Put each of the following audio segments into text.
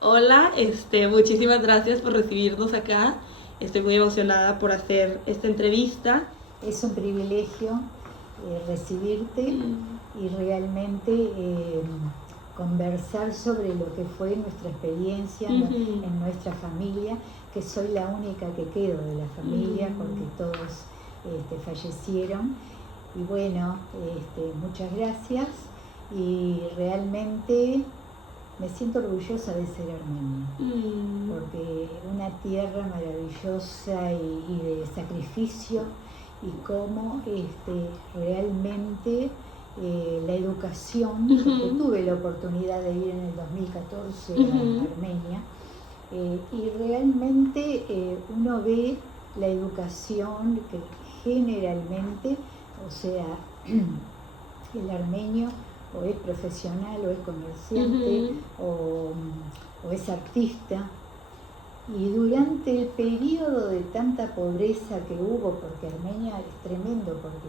Hola, muchísimas gracias por recibirnos acá. Estoy muy emocionada por hacer esta entrevista. Es un privilegio recibirte y realmente conversar sobre lo que fue nuestra experiencia en nuestra familia, que soy la única que quedo de la familia porque todos fallecieron. Y bueno, muchas gracias y realmente me siento orgullosa de ser armenia, porque una tierra maravillosa y de sacrificio, y cómo realmente la educación, porque tuve la oportunidad de ir en el 2014 a Armenia, y realmente uno ve la educación que generalmente, o sea, el armenio o es profesional o es comerciante o es artista. Y durante el periodo de tanta pobreza que hubo, porque Armenia es tremendo, porque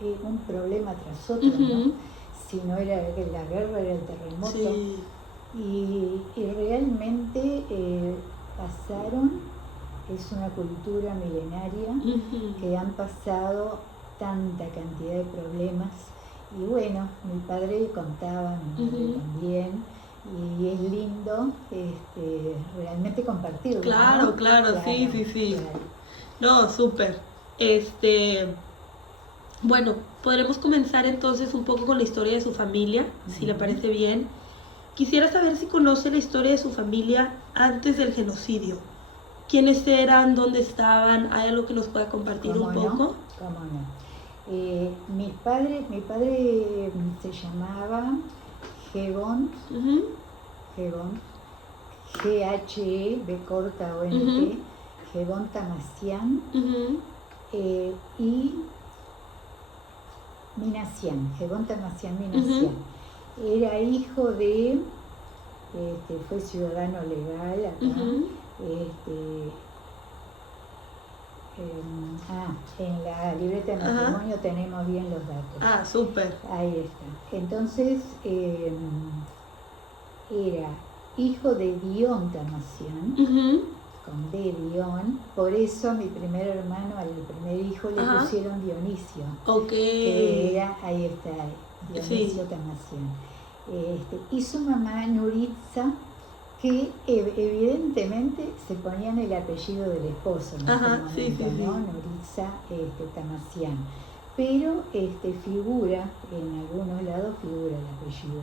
es un problema tras otro, ¿no? Si no era la guerra, era el terremoto. Sí. Y realmente pasaron, es una cultura milenaria que han pasado tanta cantidad de problemas. Y bueno, mi padre contaba, mi madre también, y es lindo realmente compartirlo. Claro, ¿no? claro, sí. Claro. No, súper. Bueno, podremos comenzar entonces un poco con la historia de su familia, si le parece bien. Quisiera saber si conoce la historia de su familia antes del genocidio. ¿Quiénes eran? ¿Dónde estaban? ¿Hay algo que nos pueda compartir un poco? ¿Cómo no? Mi padre se llamaba Gebont, G-H-E, B corta O-N-T, Gebont Tamasian, y Minassian, Gebont Tamasian Minassian. Era hijo de, fue ciudadano legal acá, en la libreta de matrimonio tenemos bien los datos. Ah, súper. Ahí está. Entonces, era hijo de Dion Tamasian, con D, Dion. Por eso a mi primer hermano, al primer hijo, le pusieron Dionisio. Que era, ahí está, Dionisio Tamasian. Y su mamá, Nuritza, que evidentemente se ponían el apellido del esposo, ¿no? Nuritza Tamasian. Pero figura, en algunos lados figura el apellido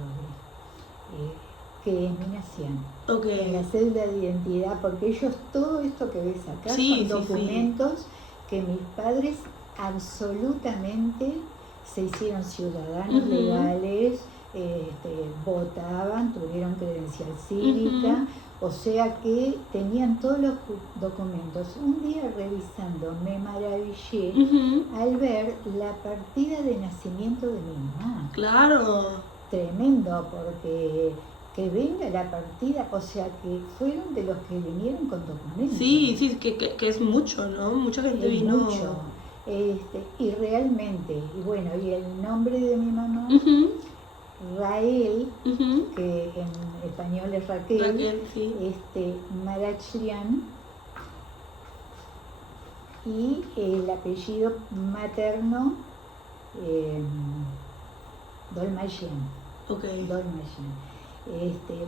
que es Minassian. En la cédula de identidad, porque ellos, todo esto que ves acá son documentos que mis padres absolutamente se hicieron ciudadanos legales, votaban, tuvieron credencial cívica, o sea que tenían todos los documentos. Un día revisando me maravillé al ver la partida de nacimiento de mi mamá. Claro. Tremendo, porque que venga la partida, o sea que fueron de los que vinieron con documentos. Sí, que es mucho, ¿no? Mucha gente vino. Mucho. Y realmente, y bueno, y el nombre de mi mamá, Rael, que en español es Raquel, Marachlian, y el apellido materno, Dolmayan. Dolmayan.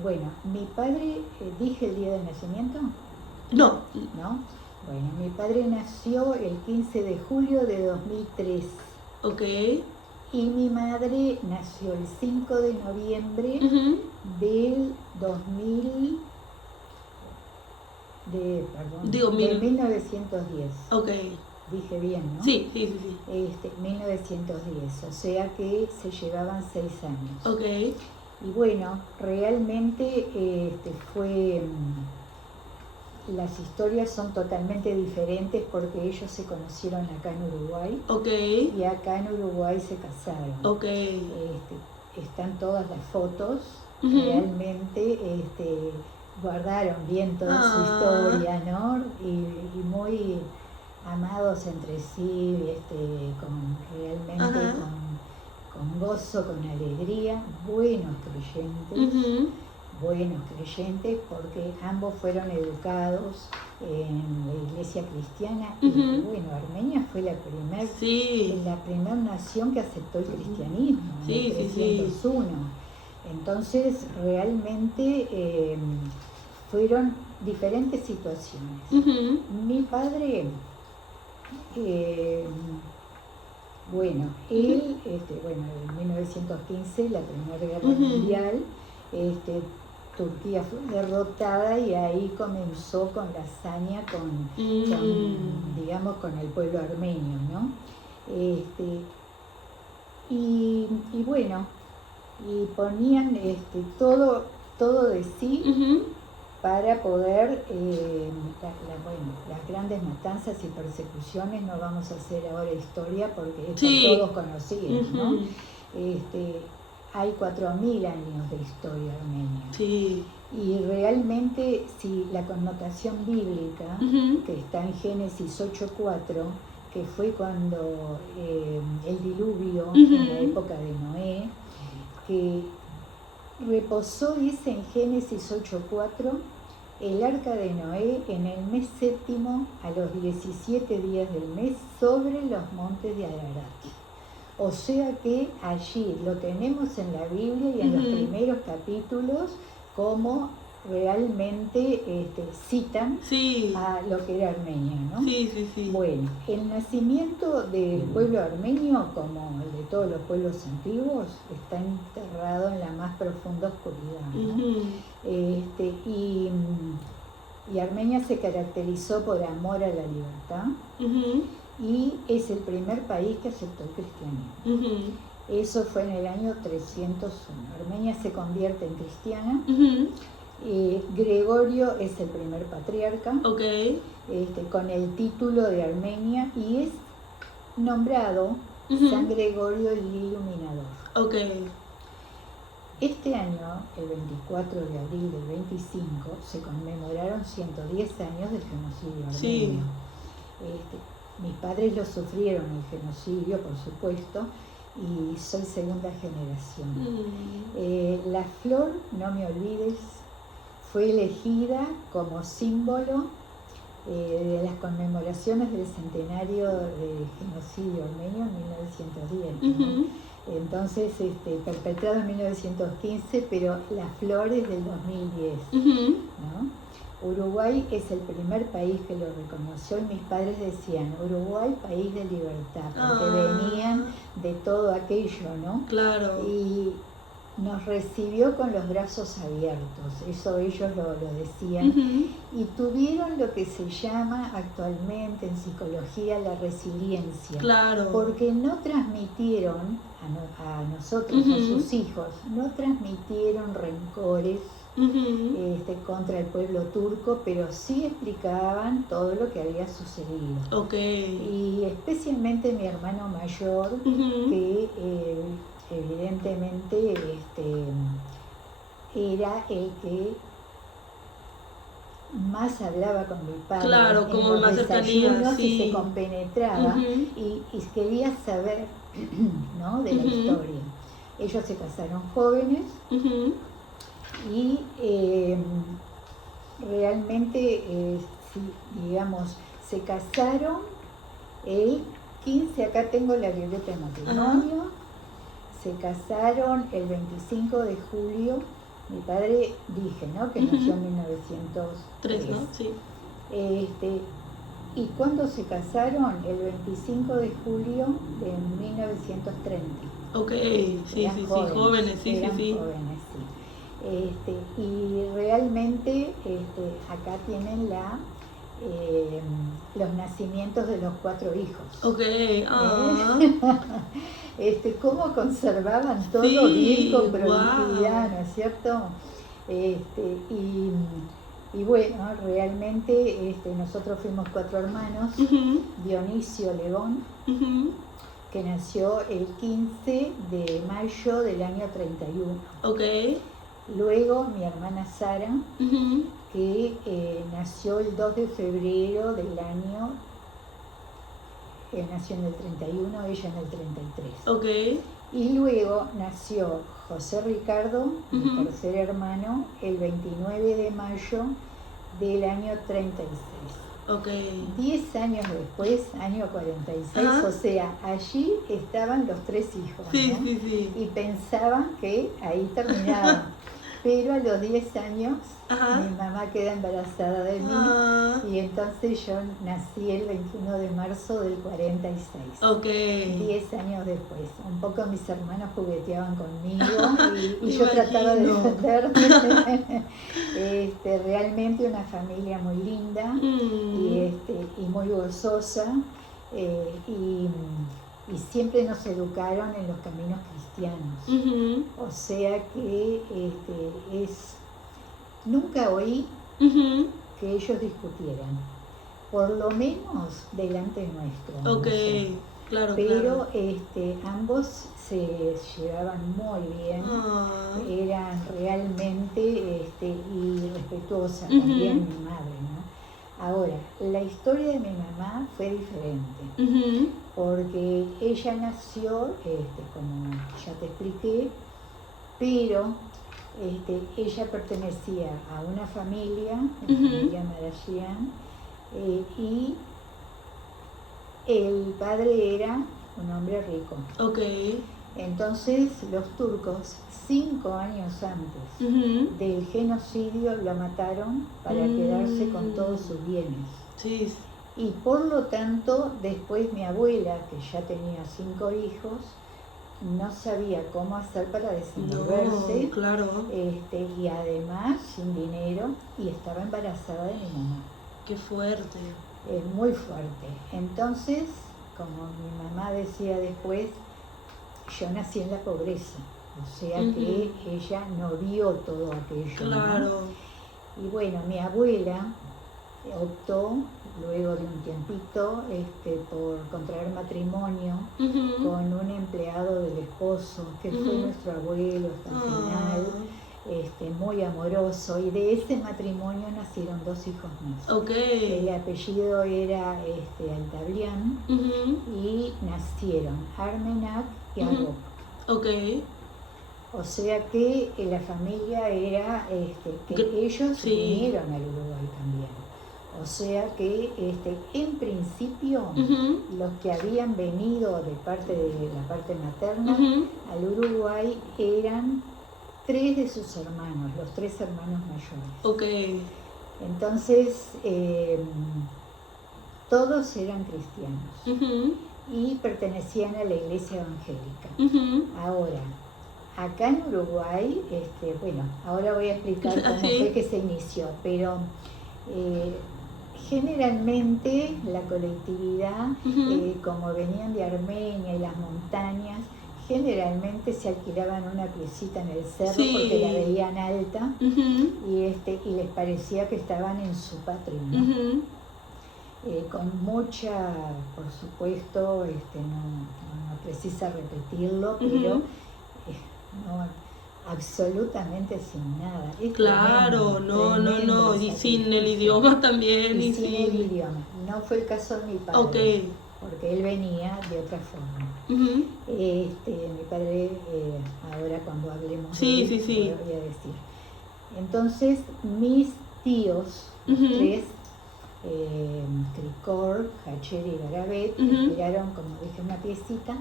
Bueno, mi padre, ¿dije el día de nacimiento? No. ¿No? Bueno, mi padre nació el 15 de julio de 2003. Y mi madre nació el 5 de noviembre del 2000, de 1910. Dije bien, ¿no? Sí. 1910, o sea que se llevaban 6 años. Y bueno, realmente fue... Las historias son totalmente diferentes porque ellos se conocieron acá en Uruguay. Y acá en Uruguay se casaron. Están todas las fotos, realmente guardaron bien toda su historia, ¿no? Y muy amados entre sí, realmente con gozo, con alegría, buenos creyentes. buenos creyentes, porque ambos fueron educados en la iglesia cristiana. Y bueno, Armenia fue la primer nación que aceptó el cristianismo en 301. Entonces realmente fueron diferentes situaciones. Mi padre, él, en 1915, la Primera Guerra Mundial, Turquía fue derrotada y ahí comenzó con la hazaña con el pueblo armenio, ¿no? Y ponían todo de sí para poder, las grandes matanzas y persecuciones, no vamos a hacer ahora historia porque son todos conocidos, ¿no? Hay 4.000 años de historia armenia. Sí. Y realmente, si la connotación bíblica, que está en Génesis 8:4, que fue cuando el diluvio, en la época de Noé, que reposó, dice en Génesis 8:4, el arca de Noé en el mes séptimo, a los 17 días del mes, sobre los montes de Ararat. O sea que allí lo tenemos en la Biblia y en los primeros capítulos como realmente citan a lo que era Armenia, ¿no? Sí. Bueno, el nacimiento del pueblo armenio, como el de todos los pueblos antiguos, está enterrado en la más profunda oscuridad, ¿no? Y Armenia se caracterizó por amor a la libertad, y es el primer país que aceptó el cristianismo. Eso fue en el año 301. Armenia se convierte en cristiana. Gregorio es el primer patriarca, con el título de Armenia, y es nombrado San Gregorio el Iluminador. Este año, el 24 de abril del 25, se conmemoraron 110 años del genocidio armenio. Mis padres lo sufrieron, el genocidio, por supuesto, y soy segunda generación. La flor, no me olvides, fue elegida como símbolo de las conmemoraciones del centenario del genocidio armenio en 1910. ¿no? Entonces, perpetrado en 1915, pero la flor es del 2010. ¿no? Uruguay es el primer país que lo reconoció, y mis padres decían, Uruguay, país de libertad, porque venían de todo aquello, ¿no? Claro. Y nos recibió con los brazos abiertos, eso ellos lo decían, y tuvieron lo que se llama actualmente en psicología la resiliencia, porque no transmitieron a nosotros, a sus hijos, no transmitieron rencores contra el pueblo turco, pero sí explicaban todo lo que había sucedido. Y especialmente mi hermano mayor, que evidentemente era el que más hablaba con mi padre, como en los más desayunos, y se compenetraba y quería saber, ¿no? de la historia. Ellos se casaron jóvenes y realmente, se casaron el 15, acá tengo la libreta de matrimonio, se casaron el 25 de julio, mi padre dije, ¿no? que nació en 1903, ¿no? Sí. Y cuando se casaron, el 25 de julio de 1930. Jóvenes, sí. Y realmente acá tienen los nacimientos de los 4 hijos. Cómo conservaban todo bien, con prolijidad, ¿no es cierto? Y bueno, realmente nosotros fuimos 4 hermanos. Dionisio León, que nació el 15 de mayo del año 31. Luego mi hermana Sara, que nació el 2 de febrero del año él nació en el 31, ella en el 33. Ok. Y luego nació José Ricardo, mi Ujú. tercer hermano, el 29 de mayo del año 36. Ok. 10 años después, año 46, Ajá. o sea, allí estaban los 3 hijos, Sí, ¿no? sí, sí. Y pensaban que ahí terminaba. Pero a los 10 años Ajá. mi mamá queda embarazada de mí Ah, y entonces yo nací el 21 de marzo del 46. ok. 10 años después. Un poco mis hermanos jugueteaban conmigo y Me yo trataba de imagino. defenderme. Realmente una familia muy linda Mm. y muy gozosa y siempre nos educaron en los caminos cristianos. Ujú. O sea que nunca oí Ujú. que ellos discutieran, por lo menos delante nuestro. Ok. No sé. Claro, Pero claro. ambos se llevaban muy bien, Ah. eran realmente y respetuosa Ujú. también mi madre, ¿no? Ahora, la historia de mi mamá fue diferente, Ujú. porque ella nació, como ya te expliqué, pero ella pertenecía a una familia, la Ujú. familia Marashian, y el padre era un hombre rico. Ok. Entonces los turcos, 5 años antes Ujú. del genocidio, lo mataron para quedarse con todos sus bienes. Sí. Y por lo tanto, después mi abuela, que ya tenía 5 hijos, no sabía cómo hacer para desenvolverse, No, claro. y además sin dinero, y estaba embarazada de mi mamá. Qué fuerte. Muy fuerte. Entonces, como mi mamá decía después, yo nací en la pobreza, o sea que Ujú. ella no vio todo aquello, Claro. ¿no? Y bueno, mi abuela optó, luego de un tiempito, por contraer matrimonio Ujú. con un empleado del esposo, que fue Ujú. nuestro abuelo hasta el final, Ah. muy amoroso, y de ese matrimonio nacieron 2 hijos más. Ok. El apellido era Altablián Ujú. y nacieron Armenak y Ujú. Arop. Ok. O sea que la familia era, que ellos Sí. vinieron al Uruguay también. O sea que en principio Ujú. los que habían venido de la parte materna Ujú. al Uruguay eran 3 de sus hermanos, los 3 hermanos mayores. Ok. Entonces, todos eran cristianos Ujú. y pertenecían a la iglesia evangélica. Ujú. Ahora, acá en Uruguay, bueno, ahora voy a explicar cómo Sí. fue que se inició, pero generalmente la colectividad, Ujú. como venían de Armenia y las montañas, generalmente se alquilaban una piecita en el cerro porque la Sí. veían alta Ujú. y les parecía que estaban en su patria, ¿no? Ujú. Con mucha, por supuesto, no precisa repetirlo, pero Ujú. no, absolutamente sin nada. Es Claro, no, no, tremendo no. el Y sin el sacrificio. idioma también. Y Y sin el sin. idioma. No fue el caso de mi padre, Ok. porque él venía de otra forma. Ujú. Mi padre, ahora cuando hablemos Sí, de él, sí, sí. voy a decir. Entonces, mis tíos, los Ujú. 3, Cricor, Hacher y Garabet, Ujú. alquilaron, como dije, una piecita.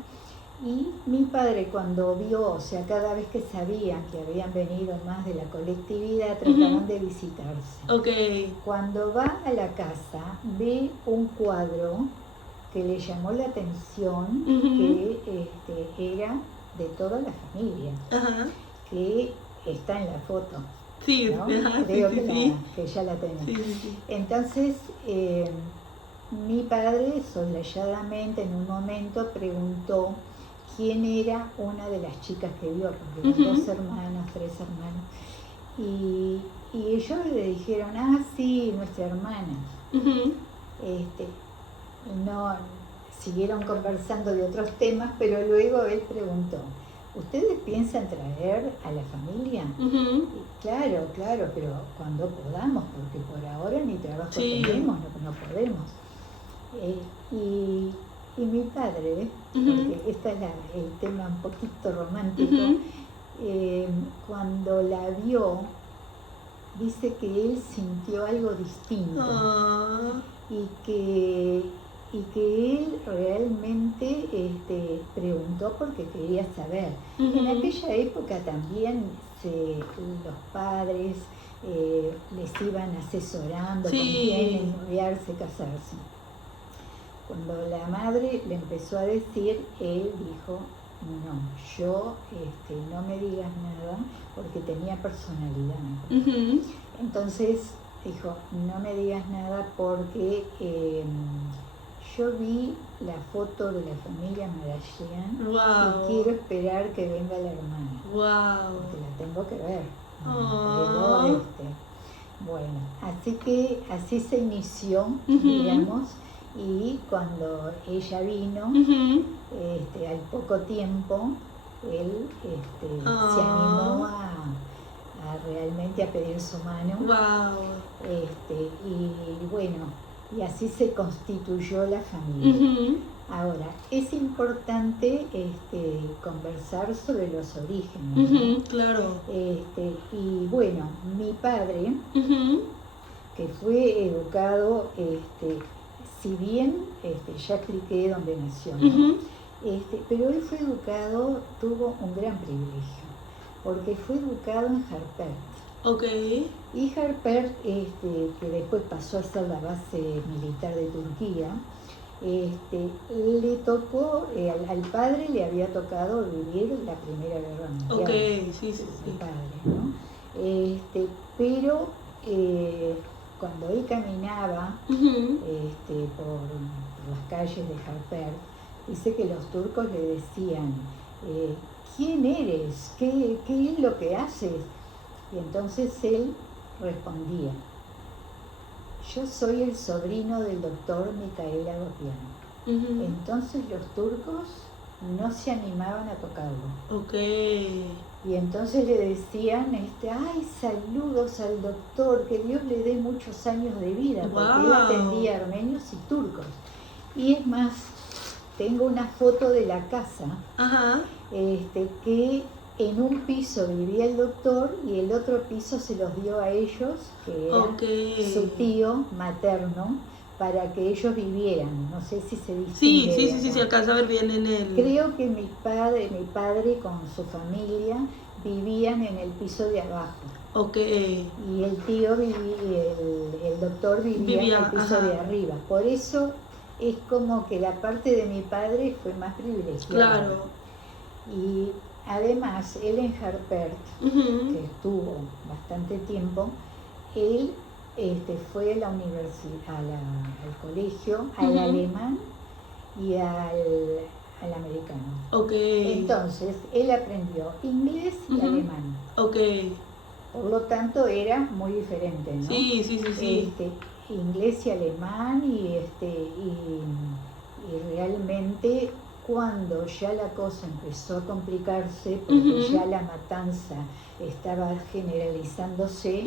Y mi padre, cuando vio, o sea, cada vez que sabían que habían venido más de la colectividad, trataban Ujú. de visitarse. Ok. Cuando va a la casa, ve un cuadro que le llamó la atención, Ujú. que era de toda la familia, Ajá. que está en la foto, Sí, ¿no? ajá, sí, Creo sí, sí. que ya la tenés. Sí, sí, sí. Entonces, mi padre, soslayadamente, en un momento preguntó quién era una de las chicas que vio, porque eran Ujú. 2 hermanos, 3 hermanos. Y ellos le dijeron, ah, sí, nuestra hermana. Ujú. No, siguieron conversando de otros temas, pero luego él preguntó, ¿ustedes piensan traer a la familia? Ujú. Y claro, pero cuando podamos, porque por ahora ni trabajo Sí. tenemos, no podemos. Y Y mi padre, porque este es el tema un poquito romántico, cuando la vio, dice que él sintió algo distinto. Y que él realmente preguntó porque quería saber. En aquella época también los padres les iban asesorando con quién enviarse, casarse. Cuando la madre le empezó a decir, él dijo, no, yo no me digas nada porque tenía personalidad. Entonces dijo, no me digas nada porque yo vi la foto de la familia Marashian y quiero esperar que venga la hermana. Porque la tengo que ver. Bueno, así que así se inició, digamos, y cuando ella vino, al poco tiempo, él se animó a realmente a pedir su mano. Y bueno, y así se constituyó la familia. Ahora, es importante conversar sobre los orígenes. Claro. Y bueno, mi padre, que fue educado, si bien ya expliqué dónde nació, ¿no? Pero él fue educado, tuvo un gran privilegio, porque fue educado en Harpert. Y Harpert, que después pasó a ser la base militar de Turquía, le tocó, al padre le había tocado vivir la Primera Guerra Mundial. El padre, ¿no? Pero cuando él caminaba por las calles de Harpert, dice que los turcos le decían, ¿quién eres? ¿Qué es lo que haces? Y entonces él respondía, yo soy el sobrino del doctor Mikhail Agopian. Entonces los turcos no se animaban a tocarlo. Y entonces le decían, ay, saludos al doctor, que Dios le dé muchos años de vida, porque él atendía a armenios y turcos. Y es más, tengo una foto de la casa, que en un piso vivía el doctor y el otro piso se los dio a ellos, que era su tío materno, para que ellos vivieran. No sé si se distingue. Sí, se alcanza a ver bien en el... Creo que mi padre con su familia vivían en el piso de abajo. Y el tío el doctor vivía en el piso de arriba. Por eso es como que la parte de mi padre fue más privilegiada. Claro. Y además, él en Harpert, que estuvo bastante tiempo, él fue a la universidad, al colegio, al alemán y al americano. Entonces, él aprendió inglés y alemán. Por lo tanto, era muy diferente, ¿no? Sí. Inglés y alemán y realmente cuando ya la cosa empezó a complicarse, porque ya la matanza estaba generalizándose,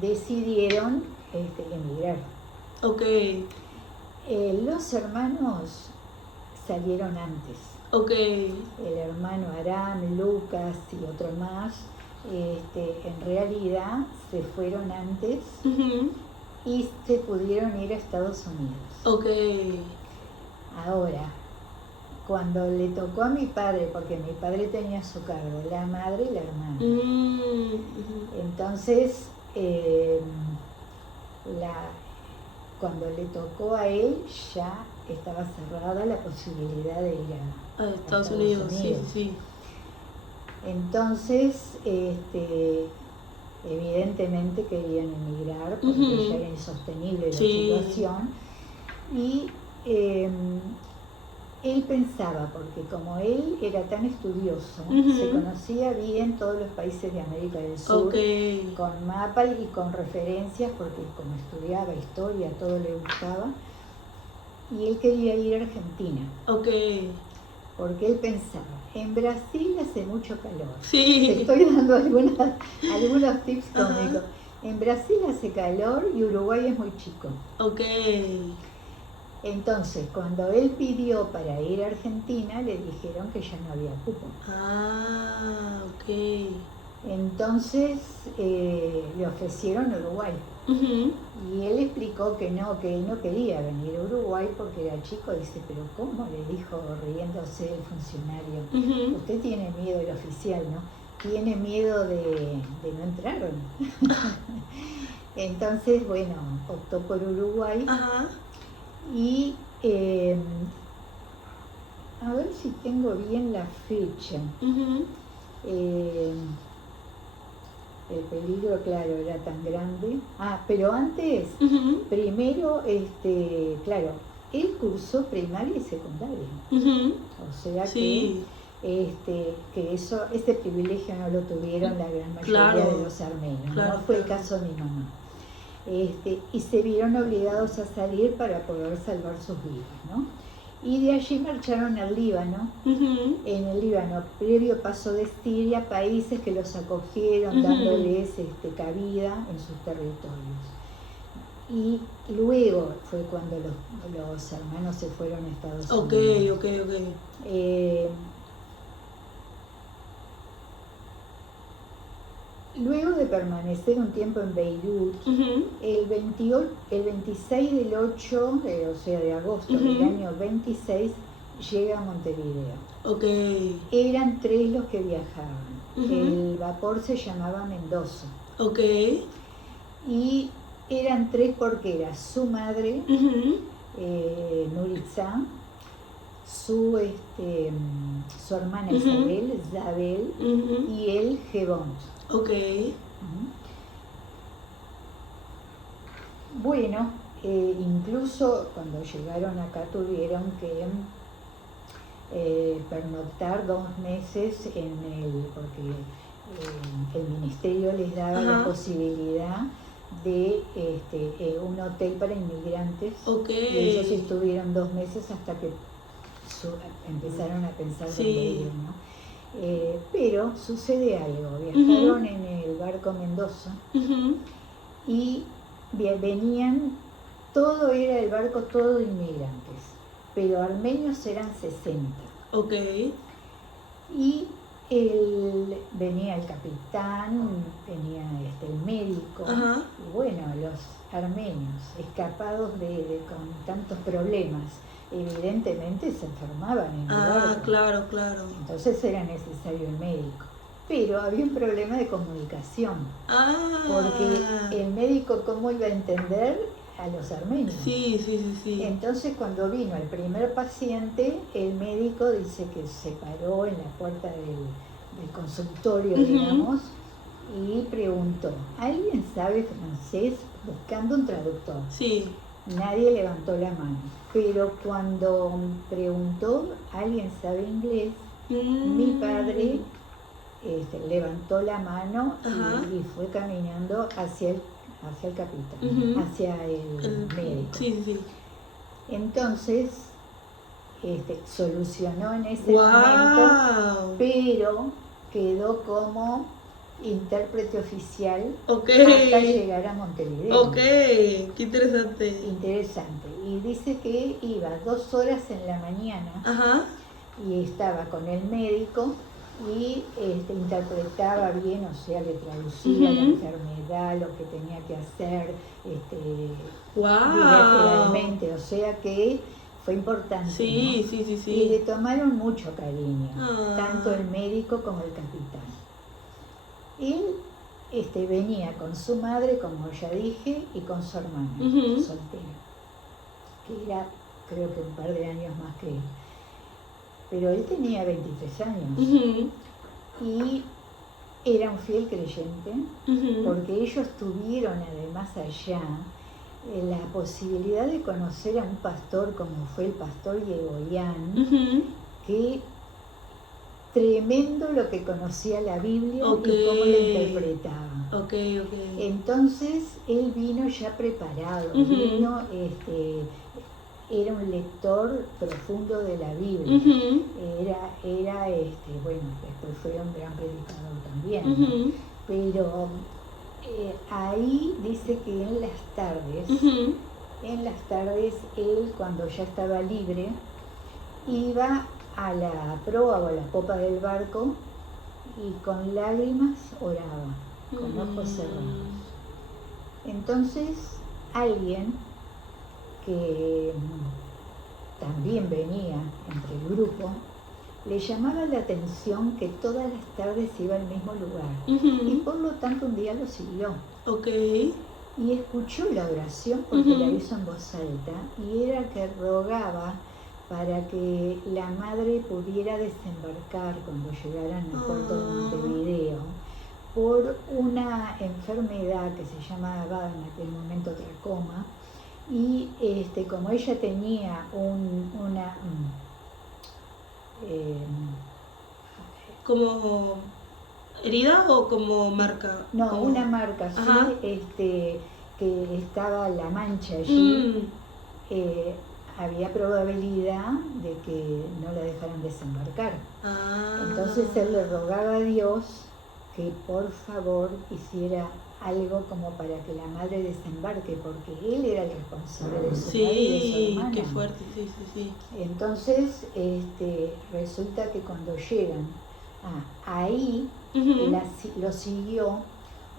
decidieron emigrar. Los hermanos salieron antes. El hermano Aram, Lucas y otro más, en realidad se fueron antes y se pudieron ir a Estados Unidos. Ahora, cuando le tocó a mi padre, porque mi padre tenía a su cargo la madre y la hermana. Entonces, cuando le tocó a él, ya estaba cerrada la posibilidad de ir a Estados Unidos. Sí. Entonces, evidentemente querían emigrar porque ya era insostenible la situación. Y él pensaba, porque como él era tan estudioso, se conocía bien todos los países de América del Sur, con mapas y con referencias, porque como estudiaba historia, todo le gustaba, y él quería ir a Argentina. Porque él pensaba, en Brasil hace mucho calor. Te estoy dando algunos tips cómicos. En Brasil hace calor y Uruguay es muy chico. Entonces, cuando él pidió para ir a Argentina, le dijeron que ya no había cupo. Ah, ok. Entonces le ofrecieron Uruguay. Ujú. Y él explicó que él no quería venir a Uruguay porque era chico. Dice, pero ¿cómo? Le dijo riéndose el funcionario. Ujú. Usted tiene miedo, el oficial, ¿no? Tiene miedo de no entrar, ¿no? Entonces, bueno, optó por Uruguay. Ajá. Y a ver si tengo bien la fecha. Ujú. El peligro, claro, era tan grande. Pero antes, Ujú. primero, claro, él cursó primaria y secundaria. Ujú. O sea Sí. que ese privilegio no lo tuvieron la gran mayoría Claro. de los armenios. Claro, No fue el claro. caso de mi mamá. Y se vieron obligados a salir para poder salvar sus vidas, ¿no? Y de allí marcharon al Líbano. Ujú. En el Líbano, previo paso de Siria, países que los acogieron, Ujú. dándoles cabida en sus territorios. Y luego fue cuando los hermanos se fueron a Estados Unidos. Ok. Luego de permanecer un tiempo en Beirut, Ujú. el 26 del 8, o sea, de agosto del año 26, llega a Montevideo. Ok. Eran 3 los que viajaban. Ujú. El vapor se llamaba Mendoza. Ok. Y eran 3 porque era su madre, Ujú. Nuritza, su hermana Ujú. Isabel, Zabel, Ujú. y él, Gebont. Ok. Bueno, incluso cuando llegaron acá tuvieron que pernoctar 2 meses porque el ministerio les daba la Ajá. posibilidad de un hotel para inmigrantes. Ok. Y ellos estuvieron 2 meses hasta que empezaron a pensar Sí. dónde ir, ¿no? Pero sucede algo, viajaron en el barco Mendoza Ujú. y venían, todo era el barco, todo inmigrantes, pero armenios eran 60. Ok. Y venía el capitán, venía el médico. Ajá. Y bueno, los armenios, escapados con tantos problemas, evidentemente se enfermaban en el barco. Claro. Entonces era necesario el médico. Pero había un problema de comunicación, porque el médico, ¿cómo iba a entender a los armenios? Sí. Entonces, cuando vino el primer paciente, el médico dice que se paró en la puerta del consultorio, digamos, y preguntó, ¿alguien sabe francés? Buscando un traductor. Sí. Nadie levantó la mano. Pero cuando preguntó, ¿alguien sabe inglés? Mi padre levantó la mano y fue caminando hacia el capitán, hacia el médico. Sí. Entonces, solucionó en ese momento, pero quedó como intérprete oficial hasta llegar a Montevideo. Ok, qué interesante. Interesante. Y dice que iba 2 horas en la mañana y estaba con el médico y interpretaba bien, o sea, le traducía la enfermedad, lo que tenía que hacer, bilateralmente, o sea que fue importante. Sí, ¿no? sí. Y le tomaron mucho cariño, tanto el médico como el capitán. Él venía con su madre, como ya dije, y con su hermana, soltera, que era, creo que un par de años más que él. Pero él tenía 23 años y era un fiel creyente, porque ellos tuvieron además allá la posibilidad de conocer a un pastor como fue el pastor Yegoyan, que tremendo lo que conocía la Biblia y cómo la interpretaba. Entonces él vino ya preparado, era un lector profundo de la Biblia. Bueno, después fue un gran predicador también, pero ahí dice que en las tardes en las tardes él, cuando ya estaba libre, iba a la proa o a la popa del barco y con lágrimas oraba, con ojos cerrados. Entonces alguien que también venía entre el grupo, le llamaba la atención que todas las tardes iba al mismo lugar y por lo tanto un día lo siguió. Y escuchó la oración porque la hizo en voz alta y era que rogaba para que la madre pudiera desembarcar cuando llegaran al puerto de Montevideo por una enfermedad que se llamaba en aquel momento tracoma, y como ella tenía ¿como herida o como marca? No, como... una marca, sí, que estaba la mancha allí. Había probabilidad de que no la dejaran desembarcar. Entonces él le rogaba a Dios que por favor hiciera algo como para que la madre desembarque, porque él era el responsable de su madre y de su hermana. Qué fuerte, sí. Entonces resulta que cuando llegan ahí, lo siguió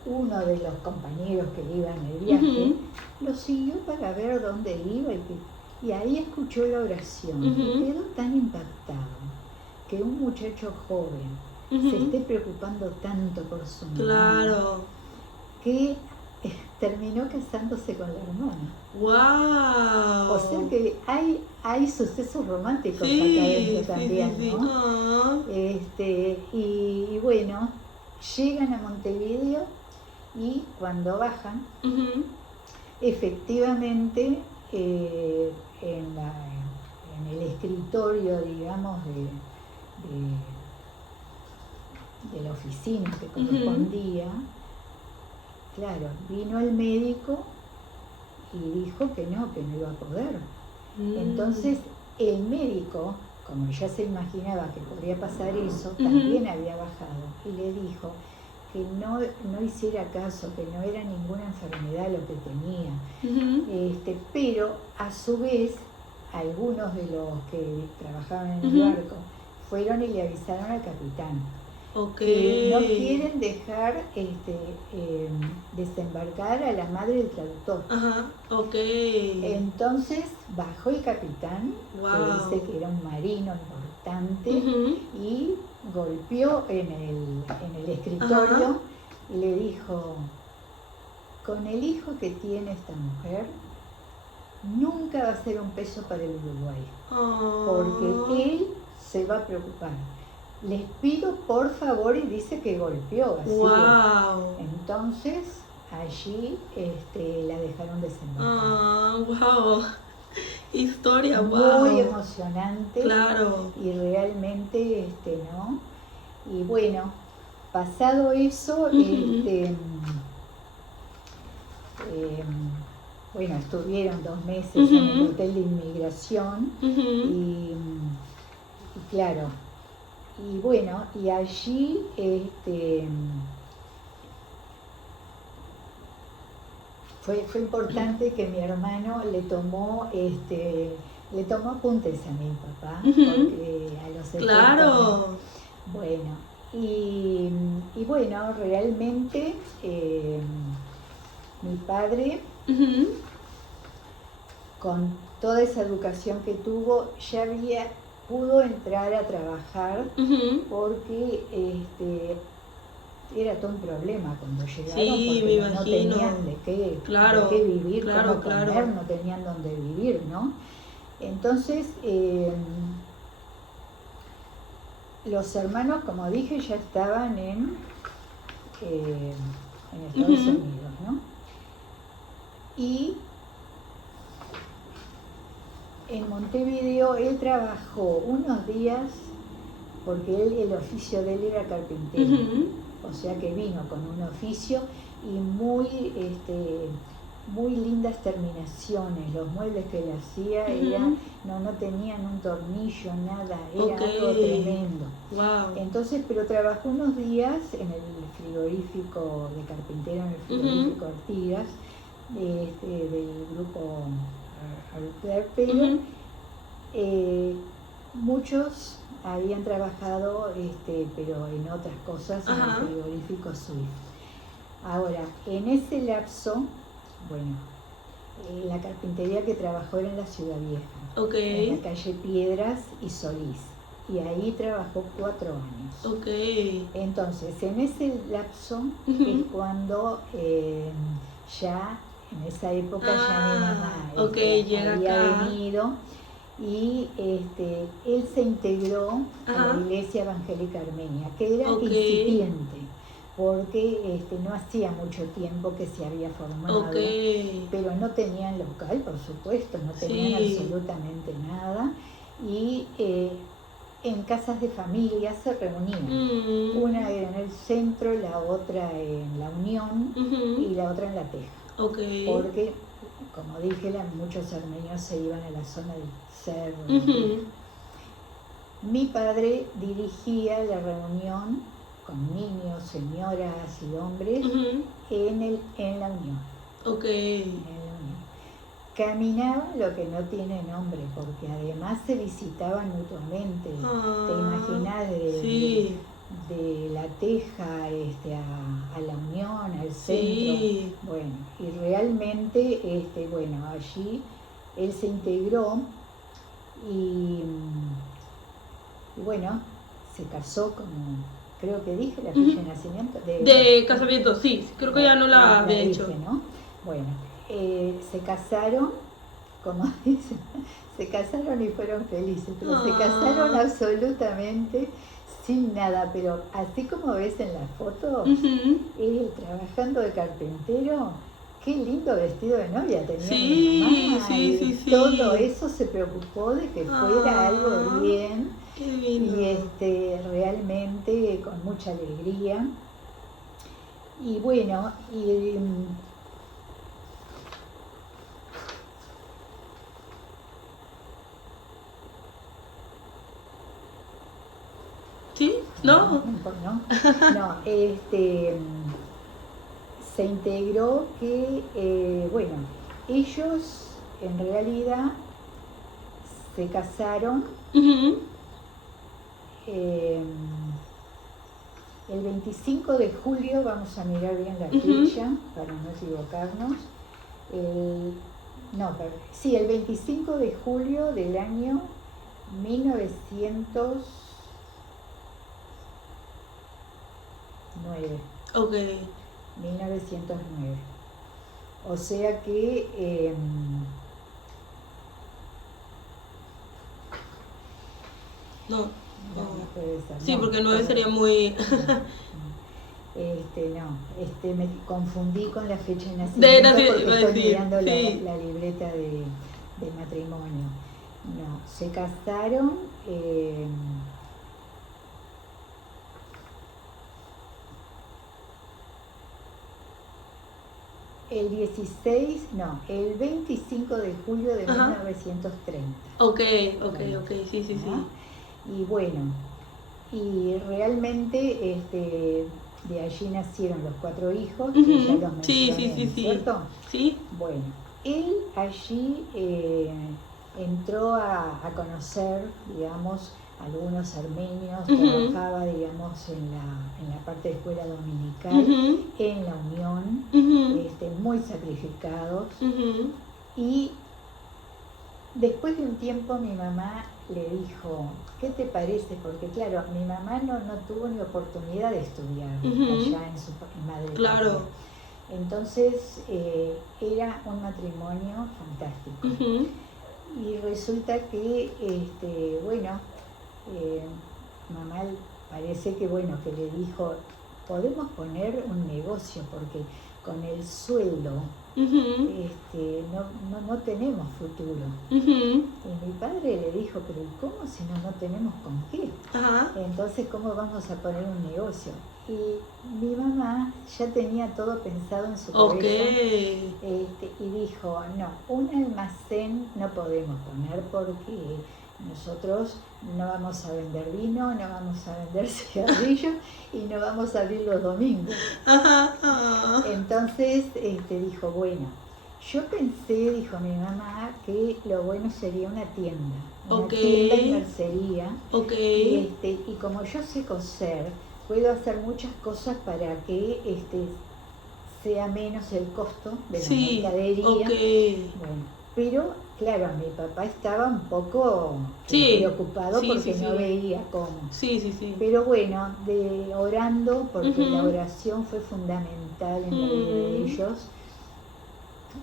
uno de los compañeros que iba en el viaje, lo siguió para ver dónde iba y ahí escuchó la oración y quedó tan impactado que un muchacho joven se esté preocupando tanto por su mamá, que terminó casándose con la hermana. ¡Wow! O sea que hay sucesos románticos acá adentro también, ¿no? Y bueno, llegan a Montevideo y cuando bajan, efectivamente en el escritorio, digamos, de la oficina que correspondía, claro, vino el médico y dijo que no iba a poder. Entonces el médico, como ya se imaginaba que podría pasar eso, también había bajado y le dijo que no hiciera caso, que no era ninguna enfermedad lo que tenía. Pero a su vez algunos de los que trabajaban en el barco fueron y le avisaron al capitán que no quieren dejar desembarcar a la madre del traductor. Entonces bajó el capitán, que dice que era un marino importante, y golpeó en el escritorio y le dijo: con el hijo que tiene esta mujer, nunca va a ser un peso para el Uruguay, porque él se va a preocupar. Les pido por favor, y dice que golpeó así. Entonces allí la dejaron desembarcar. Historia, muy emocionante. Claro. Y realmente, ¿no? Y bueno, pasado eso, bueno, estuvieron 2 meses en el hotel de inmigración y claro, y bueno, y allí fue importante que mi hermano le tomó apuntes a mi papá, porque a los 70, claro. Bueno, y bueno, realmente mi padre, con toda esa educación que tuvo, ya pudo entrar a trabajar, porque era todo un problema cuando llegaron, porque no tenían de qué vivir, cómo comer, no tenían dónde vivir, ¿no? Entonces, los hermanos, como dije, ya estaban en Estados Unidos, ¿no? Y en Montevideo él trabajó unos días, porque el oficio de él era carpintero, o sea que vino con un oficio y muy lindas terminaciones. Los muebles que él hacía no tenían un tornillo, nada, era algo tremendo. Entonces, pero trabajó unos días en el frigorífico de carpintero, en el frigorífico Artigas, del grupo Alter, pero muchos habían trabajado, pero en otras cosas, en el frigorífico Swift. Ahora, en ese lapso, bueno, la carpintería que trabajó era en la Ciudad Vieja, en la calle Piedras y Solís, y ahí trabajó 4 años. Entonces, en ese lapso es cuando ya, en esa época ya mi mamá había venido, y él se integró a la Iglesia Evangélica Armenia, que era incipiente, porque no hacía mucho tiempo que se había formado, pero no tenían local, por supuesto, no tenían absolutamente nada, y en casas de familia se reunían. Una era en el centro, la otra en La Unión y la otra en La Teja. Porque, como dije, muchos armenios se iban a la zona del cerro. Mi padre dirigía la reunión con niños, señoras y hombres en La Unión. En La Unión. Caminaba lo que no tiene nombre, porque además se visitaban mutuamente. ¿Te imaginas de La Teja a La Unión, al centro? Bueno, y realmente, allí él se integró y bueno, se casó como, creo que dije la fecha de nacimiento. De casamiento, sí, creo que ya no la había hecho. Dije, ¿no? Bueno, se casaron, como dicen, se casaron y fueron felices, pero se casaron absolutamente sin nada, pero así como ves en la foto, él trabajando de carpintero, qué lindo vestido de novia tenía mi mamá, y todo eso se preocupó de que fuera algo bien, y realmente con mucha alegría. Y bueno, ¿sí? ¿No? No, se integró que, ellos en realidad se casaron el 25 de julio, vamos a mirar bien la fecha para no equivocarnos, el 25 de julio del año 1909. Ok. 1909. O sea que no puede ser. Sí, porque 9 sería muy... me confundí con la fecha de nacimiento porque estoy mirando la libreta de matrimonio. No, se casaron el 25 de julio de 1930. Ok, sí. Y bueno, y realmente de allí nacieron los 4 hijos, que ya los mencioné, ¿cierto? Sí. Bueno, él allí entró a conocer, digamos, algunos armenios, trabajaba, digamos, en la parte de escuela dominical, en La Unión, muy sacrificados. Y después de un tiempo mi mamá le dijo, ¿qué te parece? Porque claro, mi mamá no tuvo ni oportunidad de estudiar allá en su madre. Claro. Entonces era un matrimonio fantástico. Y resulta que, mamá parece que le dijo, podemos poner un negocio porque con el sueldo no tenemos futuro. Y mi padre le dijo, pero ¿cómo si no tenemos con qué? Entonces, ¿cómo vamos a poner un negocio? Y mi mamá ya tenía todo pensado en su cabeza, y dijo, no, un almacén no podemos poner porque nosotros no vamos a vender vino, no vamos a vender cigarrillos y no vamos a abrir los domingos. Entonces dijo, bueno, Yo pensé, dijo mi mamá, que lo bueno sería una tienda. Una Ok. tienda y mercería. Ok. Y como yo sé coser, puedo hacer muchas cosas para que sea menos el costo de la Sí, mercadería. ok. Bueno, pero claro, mi papá estaba un poco Sí, preocupado sí, porque sí, no sí. veía cómo. Sí, sí, sí. Pero bueno, orando, porque la Ujú. oración fue fundamental en la vida de ellos.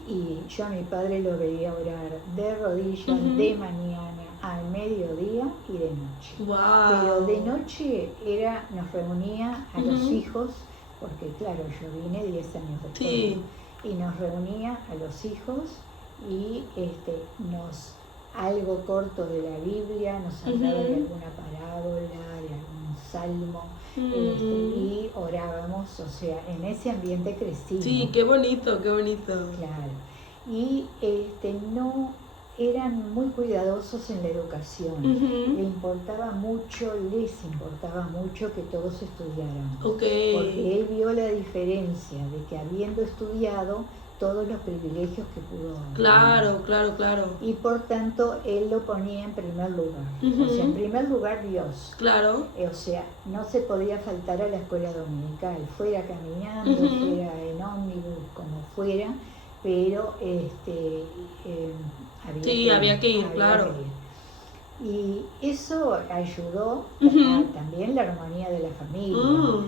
Y yo a mi padre lo veía orar de rodillas, Ujú. de mañana, al mediodía y de noche. Wow. Pero de noche nos reunía a los Ujú. hijos, porque claro, yo vine 10 años después, Sí. ¿no? Y nos reunía a los hijos y algo corto de la Biblia, nos hablaba de alguna parábola, de algún salmo, y orábamos, o sea, en ese ambiente crecimos. Sí, qué bonito, qué bonito. Claro. Y no eran muy cuidadosos en la educación. Ujú. Les importaba mucho que todos estudiaran. Ok. Porque él vio la diferencia de que habiendo estudiado, todos los privilegios que pudo Claro, tener. claro, claro. Y por tanto, él lo ponía en primer lugar. Ujú. O sea, en primer lugar Dios. Claro. O sea, no se podía faltar a la escuela dominical, fuera caminando, Ujú. fuera en ómnibus, como fuera, pero había que ir, claro. que ir. Y eso ayudó Ujú. también la armonía de la familia.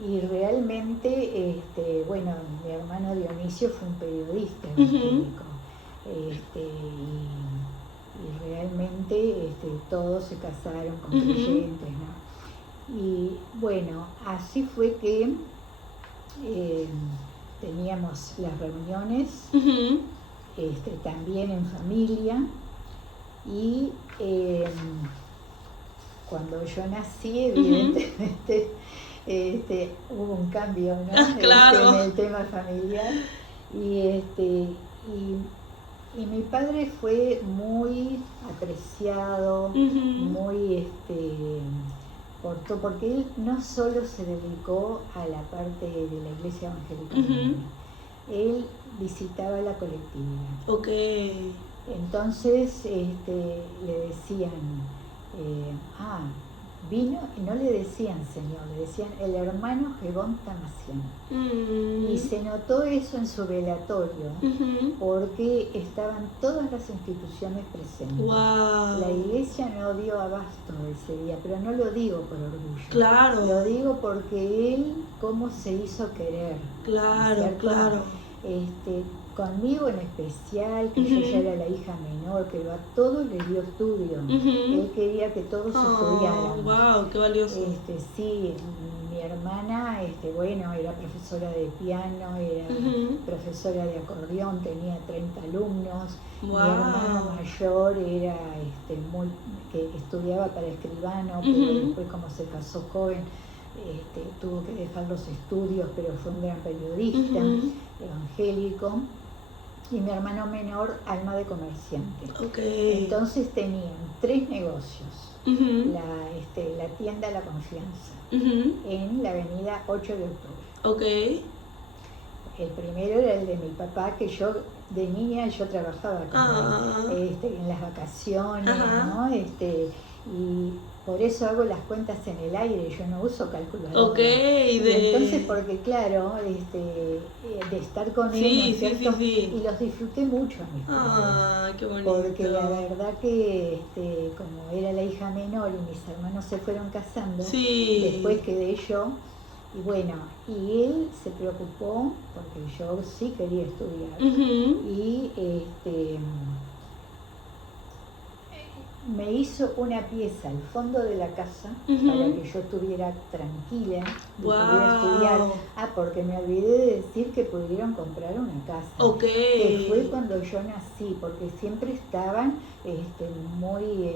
Y realmente, bueno, mi hermano Dionisio fue un periodista evangélico. Y realmente todos se casaron con creyentes, ¿no? Y bueno, así fue que teníamos las reuniones, también en familia. Y cuando yo nací, evidentemente, hubo un cambio, ¿no? Claro. En el tema familiar. Y mi padre fue muy apreciado, muy porque él no solo se dedicó a la parte de la iglesia evangélica, él visitaba la colectividad. Ok. Entonces le decían, vino, y no le decían señor, le decían el hermano Gebón Tamacián. Y se notó eso en su velatorio, porque estaban todas las instituciones presentes. Wow. La iglesia no dio abasto ese día, pero no lo digo por orgullo. Claro. Lo digo porque él, cómo se hizo querer. Claro, ¿cierto? claro. Conmigo en especial, que yo ya era la hija menor, pero a todos les dio estudio. Él quería que todos estudiáramos. Wow, qué valioso. Sí, mi hermana, bueno, era profesora de piano, era profesora de acordeón, tenía 30 alumnos. Wow. Mi hermano mayor era que estudiaba para escribano, pero después como se casó joven, tuvo que dejar los estudios, pero fue un gran periodista evangélico. Y mi hermano menor, alma de comerciante. Okay. Entonces tenían 3 negocios. La tienda La Confianza, en la avenida 8 de octubre. Okay. El primero era el de mi papá, que yo de niña yo trabajaba con él, en las vacaciones, ¿no? Y por eso hago las cuentas en el aire, yo no uso calculadora. Okay, entonces, porque claro, de estar con él, ¿no es cierto? Sí. Y los disfruté mucho a mis padres. Qué bonito. Porque la verdad que como era la hija menor y mis hermanos se fueron casando, después quedé yo. Y bueno, y él se preocupó porque yo sí quería estudiar. Y me hizo una pieza al fondo de la casa para que yo estuviera tranquila y pudiera estudiar. Porque me olvidé de decir que pudieron comprar una casa. Que fue cuando yo nací, porque siempre estaban muy,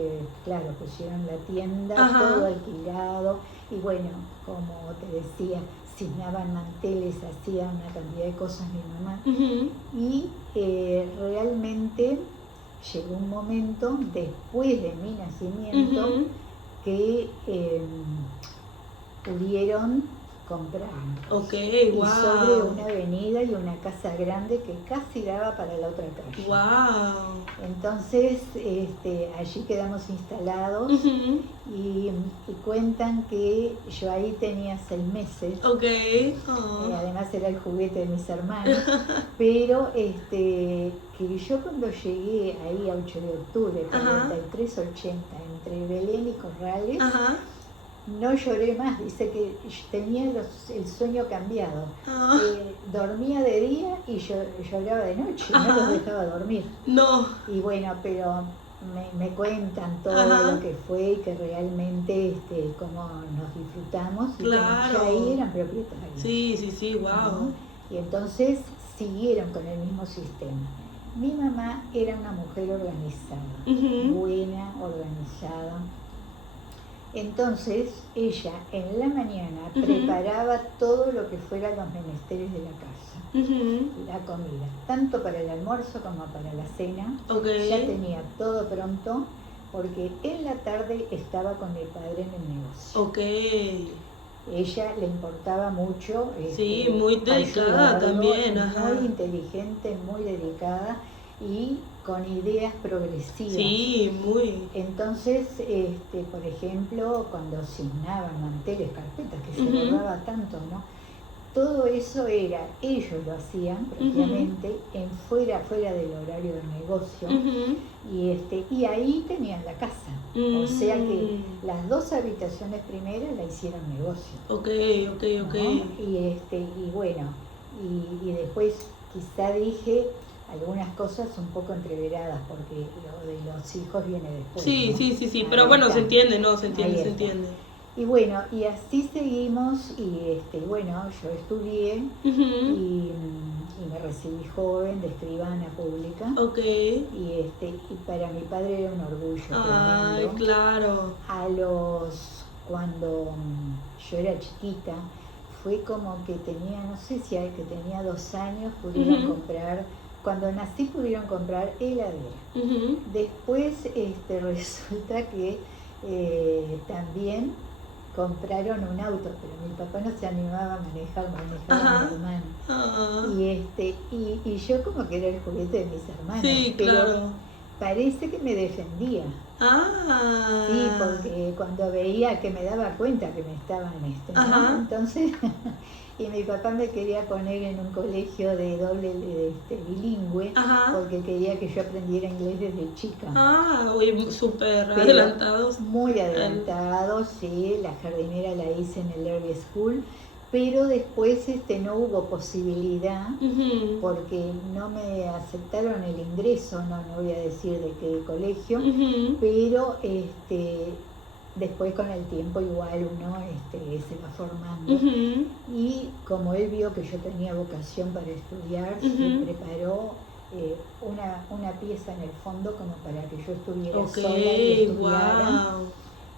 claro, pusieron la tienda, todo alquilado. Y bueno, como te decía, signaban manteles, hacían una cantidad de cosas mi mamá. Y realmente llegó un momento, después de mi nacimiento, que pudieron compraron. Ok, Y wow. sobre una avenida y una casa grande que casi daba para la otra calle. Wow. Entonces, allí quedamos instalados. Y cuentan que yo ahí tenía 6 meses. Ok. Además era el juguete de mis hermanos. Pero que yo cuando llegué ahí a 8 de octubre, 4380, entre Belén y Corrales, Ajá. no lloré más. Dice que tenía el sueño cambiado. Dormía de día y lloraba de noche. No los dejaba dormir. No. Y bueno, pero me cuentan todo Ajá. lo que fue y que realmente cómo nos disfrutamos. Y Claro. que ya ahí eran propietarios. Sí, wow. ¿No? Y entonces siguieron con el mismo sistema. Mi mamá era una mujer organizada, buena, organizada. Entonces ella en la mañana preparaba todo lo que fuera los menesteres de la casa, la comida, tanto para el almuerzo como para la cena. Ya tenía todo pronto porque en la tarde estaba con mi padre en el negocio. Ella le importaba mucho. Sí, muy dedicada también. Muy inteligente, muy dedicada y con ideas progresivas. Sí, muy. Entonces, por ejemplo, cuando asignaban manteles, carpetas, que se borraba tanto, ¿no? Todo eso era, ellos lo hacían propiamente, fuera del horario del negocio, y ahí tenían la casa. O sea que las 2 habitaciones primeras la hicieron negocio. Ok. ¿No? Y bueno, y después quizá dije algunas cosas un poco entreveradas, porque lo de los hijos viene después. Sí, ¿no? sí, pero bueno, se entiende, ¿no? Se entiende. Y bueno, y así seguimos, y bueno, yo estudié y me recibí joven de escribana pública. Y para mi padre era un orgullo. Ay, tremendo. claro. Cuando yo era chiquita, fue como que tenía, no sé si que tenía 2 años, pudieron comprar. Cuando nací pudieron comprar heladera. Después resulta que también compraron un auto, pero mi papá no se animaba a manejaba a mi hermano. Y yo como que era el juguete de mis hermanos. Sí, pero claro. Parece que me defendía. Sí, porque cuando veía que me daba cuenta que me estaban ¿no? Entonces, y mi papá me quería poner en un colegio de doble bilingüe, porque quería que yo aprendiera inglés desde chica. Súper adelantados. Muy adelantados, sí, la jardinera la hice en el Early School, pero después no hubo posibilidad, porque no me aceptaron el ingreso, no voy a decir de qué colegio, pero después con el tiempo igual uno se va formando. Y como él vio que yo tenía vocación para estudiar, se preparó una pieza en el fondo como para que yo estuviera sola y estudiara.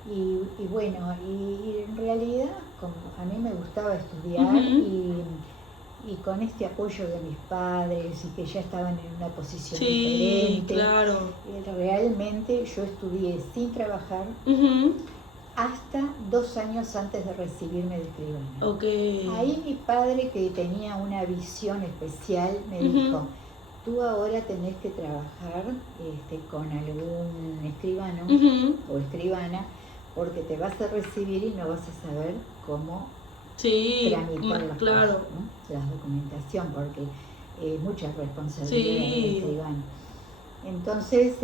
Y bueno, y en realidad, como a mí me gustaba estudiar, y con este apoyo de mis padres y que ya estaban en una posición diferente, claro. Realmente yo estudié sin trabajar hasta 2 años antes de recibirme de escribana. Ahí mi padre, que tenía una visión especial, me dijo: tú ahora tenés que trabajar con algún escribano o escribana, porque te vas a recibir y no vas a saber cómo tramitar las cosas, ¿no? La documentación, porque mucha responsabilidad en el escribano. Entonces,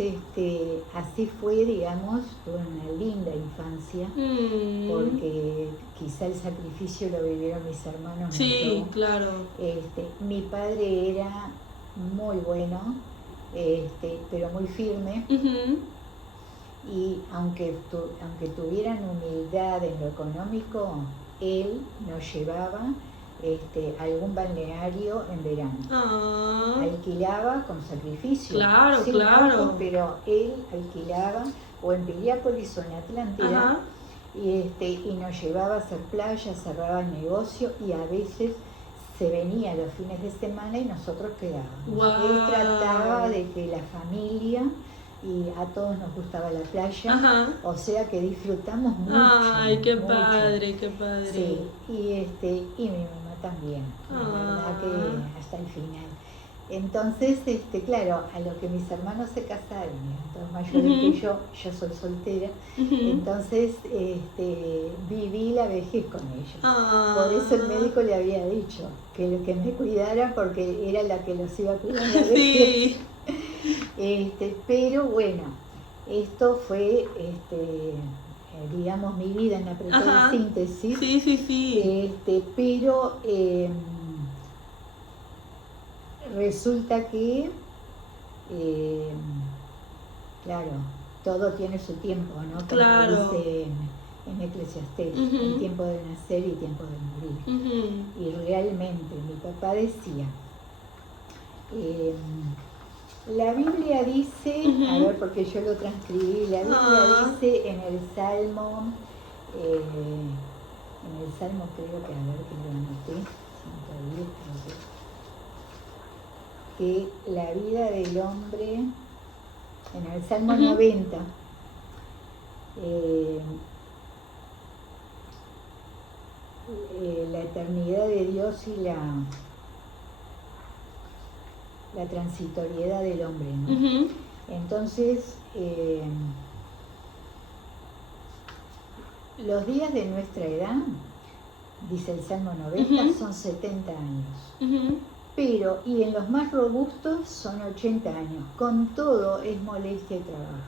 así fue, digamos, tuve una linda infancia, porque quizá el sacrificio lo vivieron mis hermanos. Sí, claro. Mi padre era muy bueno, pero muy firme. Y aunque tuvieran humildad en lo económico, él nos llevaba a algún balneario en verano. Alquilaba con sacrificio. Claro. Pero él alquilaba o en Piriápolis o en Atlántida, y nos llevaba a hacer playa, cerraba el negocio, y a veces se venía los fines de semana y nosotros quedábamos. Él trataba de que la familia y a todos nos gustaba la playa, Ajá. o sea que disfrutamos mucho. Ay, qué mucho. padre, qué padre. Sí, y mi mamá también, la verdad que hasta el final. Entonces, claro, a lo que mis hermanos se casaron, todos mayores que yo soy soltera, entonces viví la vejez con ellos. Por eso el médico le había dicho que me cuidara porque era la que los iba a cuidar en la vejez. Sí. Pero bueno, esto fue, digamos, mi vida en apretada síntesis. Sí, sí, sí. Pero resulta que, claro, todo tiene su tiempo, ¿no? Como Claro. dice en Eclesiastés, el tiempo de nacer y tiempo de morir. Y realmente mi papá decía, la Biblia dice, a ver, porque yo lo transcribí, la Biblia dice en el Salmo, creo que, a ver, que lo anoté, 110, que la vida del hombre, en el Salmo 90, la eternidad de Dios y la transitoriedad del hombre, ¿no? Entonces, los días de nuestra edad, dice el Salmo 90, son 70 años. Pero, y en los más robustos son 80 años. Con todo es molestia y trabajo.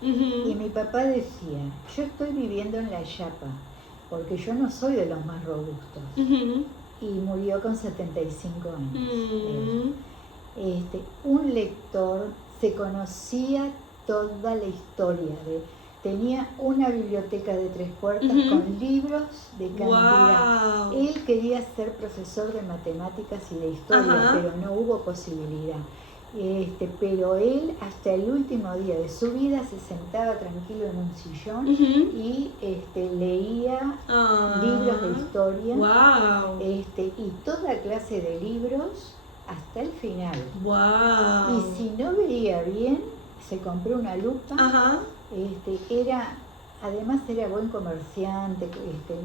Y mi papá decía, yo estoy viviendo en la yapa, porque yo no soy de los más robustos. Y murió con 75 años. Un lector se conocía toda la historia, tenía una biblioteca de 3 puertas con libros de cantidad. Él quería ser profesor de matemáticas y de historia, pero no hubo posibilidad. Pero él hasta el último día de su vida se sentaba tranquilo en un sillón y leía libros de historia y toda clase de libros hasta el final. Y si no veía bien, se compró una lupa. Además era buen comerciante,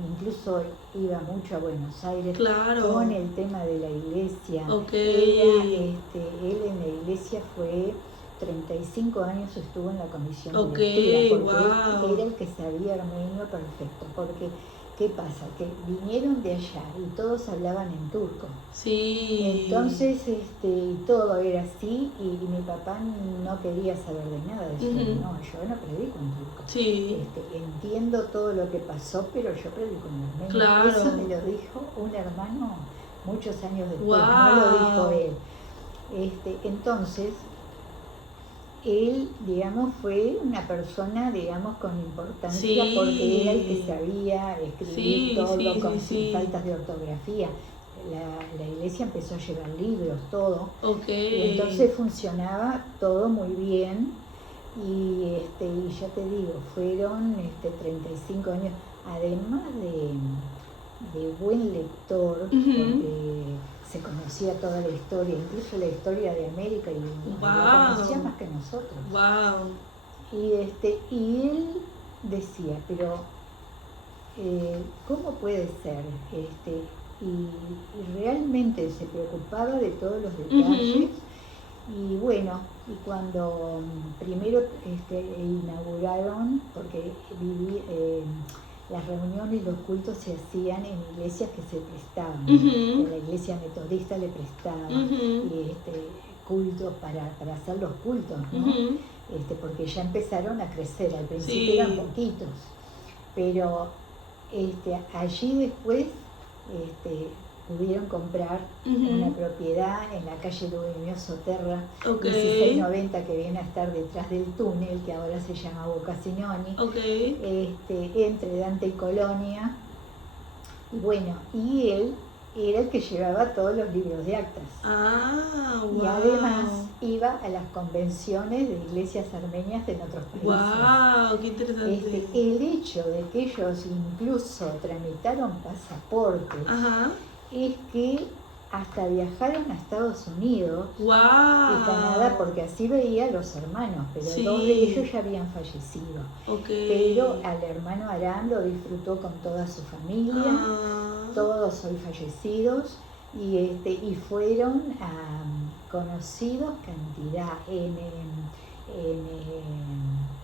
incluso iba mucho a Buenos Aires con el tema de la iglesia. Él en la iglesia fue 35 años, estuvo en la comisión directiva, porque él era el que sabía armenio perfecto, porque ¿qué pasa? Que vinieron de allá y todos hablaban en turco. Sí. Entonces, todo era así y mi papá no quería saber de nada. Decía, no, yo no predico en turco. Sí. Entiendo todo lo que pasó, pero yo predico en armenio. Claro. Eso me lo dijo un hermano muchos años después, no lo dijo él. Entonces, él, digamos, fue una persona, digamos, con importancia porque era el que sabía escribir todo sin faltas de ortografía. La iglesia empezó a llevar libros, todo. Y entonces funcionaba todo muy bien. Y ya te digo, fueron 35 años, además de buen lector, porque se conocía toda la historia, incluso la historia de América, y la conocía más que nosotros. Y él decía, pero ¿cómo puede ser? Y realmente se preocupaba de todos los detalles. Y bueno, y cuando primero inauguraron, porque las reuniones, los cultos se hacían en iglesias que se prestaban. La iglesia metodista le prestaba cultos para hacer los cultos, ¿no? Porque ya empezaron a crecer, al principio eran poquitos, pero allí después pudieron comprar una propiedad en la calle Dueño Soterra, 1690, que viene a estar detrás del túnel, que ahora se llama Boccasinoni, entre Dante y Colonia. Y bueno, y él era el que llevaba todos los libros de actas. Y además iba a las convenciones de iglesias armenias en otros países. ¡Wow! ¡Qué interesante! El hecho de que ellos incluso tramitaron pasaportes es que hasta viajaron a Estados Unidos ¡Wow! y Canadá, porque así veía a los hermanos, pero Sí. 2 de ellos ya habían fallecido. Ok. Pero al hermano Aram lo disfrutó con toda su familia, Ah. todos hoy fallecidos, y fueron conocidos cantidad en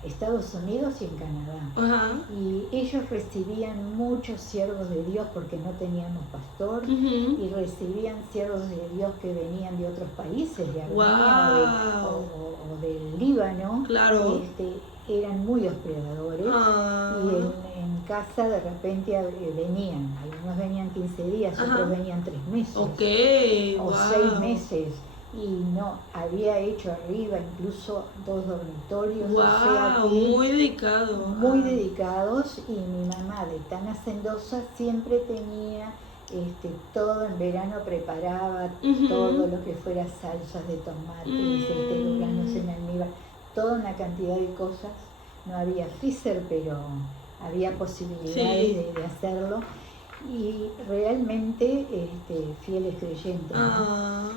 Estados Unidos y en Canadá. Ajá. Y ellos recibían muchos siervos de Dios porque no teníamos pastor, Ujú. y recibían siervos de Dios que venían de otros países, de Armenia Wow. o del Líbano. Claro. Eran muy hospedadores. Ah. Y en casa de repente venían, algunos venían 15 días, Ajá. otros venían 3 meses Ok. o Wow. 6 meses. Y no, había hecho arriba incluso 2 dormitorios, o sea Wow. que Muy dedicado. muy Ah. dedicados. Y mi mamá, de tan hacendosa, siempre tenía todo en verano, preparaba Ujú. todo lo que fuera salsas de tomates, granos en almíbar, toda una cantidad de cosas. No había freezer, pero había posibilidades Sí. de hacerlo. Y realmente fieles creyentes, ¿no? Ah.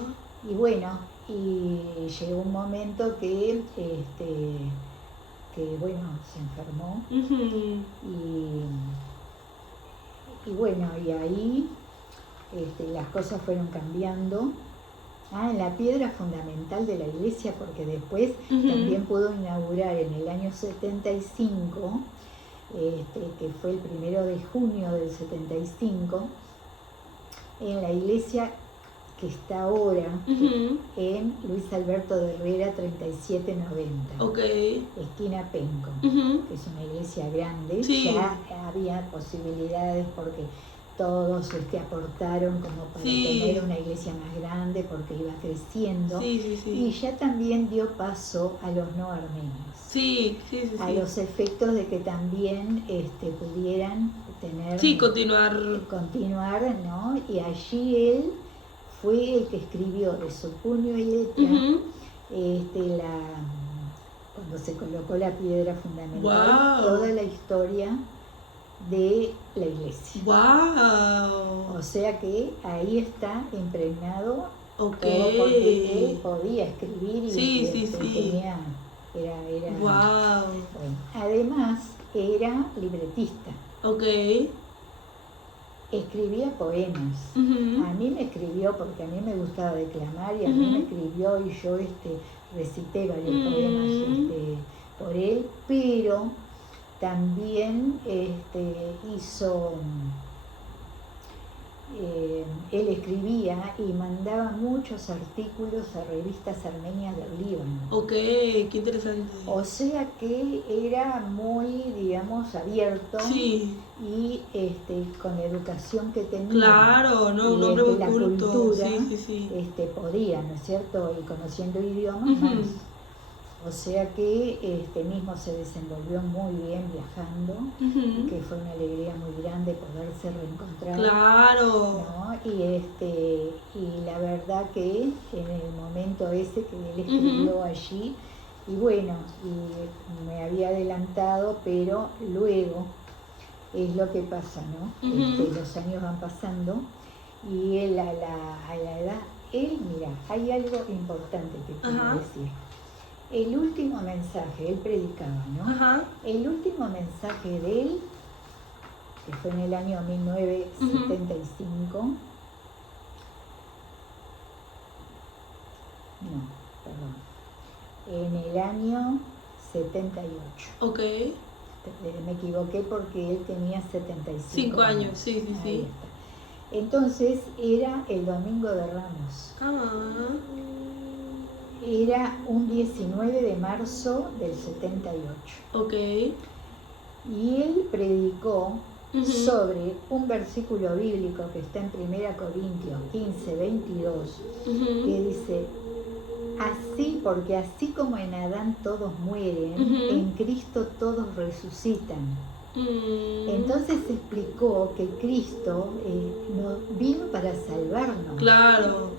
Y bueno, y llegó un momento que bueno, se enfermó. Ujú. Y bueno, y ahí las cosas fueron cambiando. En la piedra fundamental de la iglesia, porque después Ujú. también pudo inaugurar en el año 75, que fue el 1 de junio del 75, en la iglesia que está ahora Ujú. en Luis Alberto de Herrera 3790, Ok. esquina Penco, Ujú. que es una iglesia grande. Sí. Ya había posibilidades porque todos aportaron como para Sí. tener una iglesia más grande, porque iba creciendo. Sí, sí, sí. Y ya también dio paso a los no armenios, Sí, sí, sí, a sí. los efectos de que también pudieran tener, Sí, continuar. continuar, ¿no? Y allí él fue el que escribió de su puño y letra Ujú. cuando se colocó la piedra fundamental, Wow. toda la historia de la iglesia. Wow. O sea que ahí está impregnado Ok. todo, porque él podía escribir y Sí, sí, sí. tenía, era Wow. bueno. Además era libretista, Ok. escribía poemas. Ujú. A mí me escribió, porque a mí me gustaba declamar, y a mí Ujú. me escribió, y yo recité varios Mm. poemas por él, pero también hizo, él escribía y mandaba muchos artículos a revistas armenias del Líbano. Ok, qué interesante. O sea que era muy, digamos, abierto. Sí. Y con la educación que tenía, Claro, no, un y hombre muy la culto. cultura, Sí, sí, sí. podía, ¿no es cierto? Y conociendo idiomas Ujú. más. O sea que mismo se desenvolvió muy bien viajando, Ujú. que fue una alegría muy grande poderse reencontrar. Claro. ¿No? Y la verdad que en el momento ese que él escribió Ujú. allí, y bueno, y me había adelantado, pero luego es lo que pasa, ¿no? Ujú. Los años van pasando, y él a la edad, mira, hay algo importante que quiero Ajá. decir. El último mensaje, él predicaba, ¿no? Ajá. El último mensaje de él, que fue en el año 1975, no, perdón, en el año 78. Ok. Me equivoqué porque él tenía 75 5 años, sí, sí, Ahí sí. está. Entonces era el Domingo de Ramos. Ah. Era un 19 de marzo del 78. Ok. Y él predicó Ujú. sobre un versículo bíblico que está en 1 Corintios 15, 22, Ujú. que dice: así, porque así como en Adán todos mueren, Ujú. en Cristo todos resucitan. Entonces explicó que Cristo vino para salvarnos. Claro.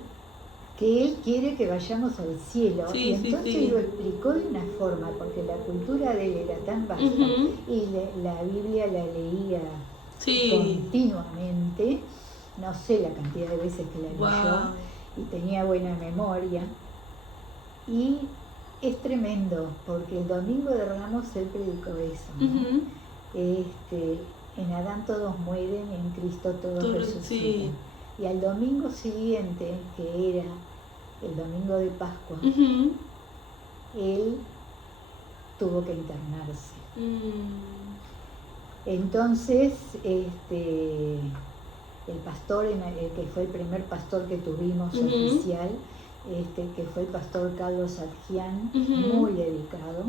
Que Él quiere que vayamos al cielo. Sí, y entonces sí, sí. lo explicó de una forma, porque la cultura de él era tan vasta, Ujú. y la Biblia la leía Sí. continuamente, no sé la cantidad de veces que la leyó, Wow. y tenía buena memoria. Y es tremendo, porque el domingo de Ramos él predicó eso, ¿no? Ujú. En Adán todos mueren, en Cristo todos Todo, resucitan. sí. Y al domingo siguiente, que era el domingo de Pascua, Ujú. él tuvo que internarse. Mm. Entonces, el pastor, que fue el primer pastor que tuvimos Ujú. oficial, que fue el pastor Carlos Adjian, Ujú. muy dedicado,